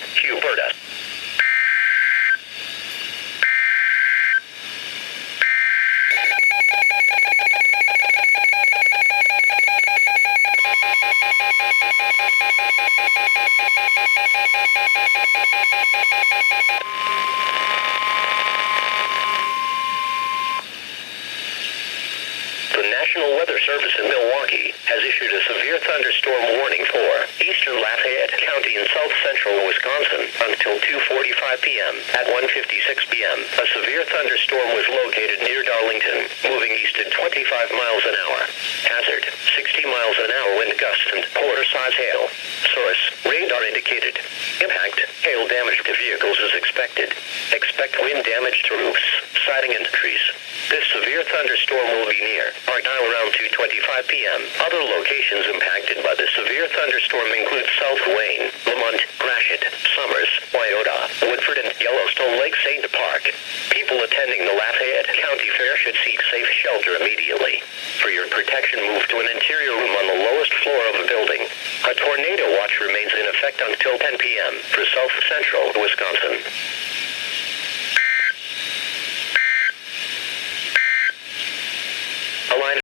Huberta. The National Weather Service in Milwaukee has issued a severe thunderstorm warning for eastern Lafayette County and south central Wisconsin until 2:45 p.m. At 1:56 p.m., a severe thunderstorm was located near Darlington, moving east at 25 miles an hour. Hazard, 60 miles an hour wind gusts and quarter-size hail. Source, radar indicated. Impact, hail damage to vehicles is expected. Expect wind damage to roofs, siding and trees. This severe thunderstorm will be near Argyle around 2:25 p.m. Other locations impacted by the severe thunderstorm include South Wayne, Lamont, Gratiot, Summers, Wyoda, Woodford, and Yellowstone Lake St. Park. People attending the Lafayette County Fair should seek safe shelter immediately. For your protection, move to an interior room on the lowest floor of a building. A tornado watch remains in effect until 10 p.m. for South Central Wisconsin.